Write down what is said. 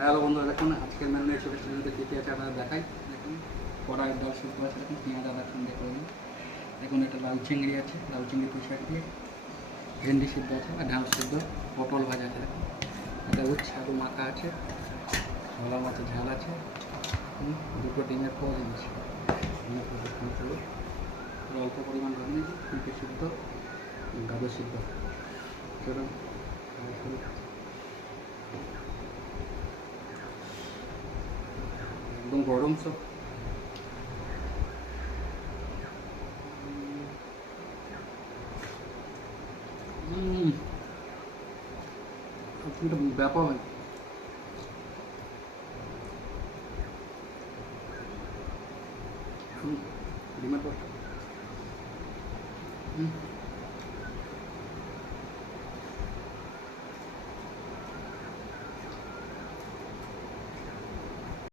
Hello বন্ধুরা, দেখুন আজকের মেনু ছোটো চ্যানেলতে কী কী আছে আপনারা দেখাই। দেখুন কড়াই ডাল সিদ্ধ আছে, দেখুন পেঁয়াজ আদা সঙ্গে করে নিন। দেখুন এটা লাল চিংড়ি আছে, লাল চিংড়ি পুঁই দিয়ে ভেন্ডি সিদ্ধ আছে আর ঢ্যাঁড়স সিদ্ধ, পটল ভাজা আছে। দেখুন এটা উচ্ছে আলু মাখা আছে, ছোলা মাছের ঝাল আছে, দুটো ডিমের পোজ নিয়েছি, অল্প পরিমাণ ভেবে নিয়েছি, ফুলকপি সিদ্ধ, গাজর সিদ্ধ। চলুন একদম গরম সব। কিন্তু ব্যাপক হয়। ডিমের পোস্ট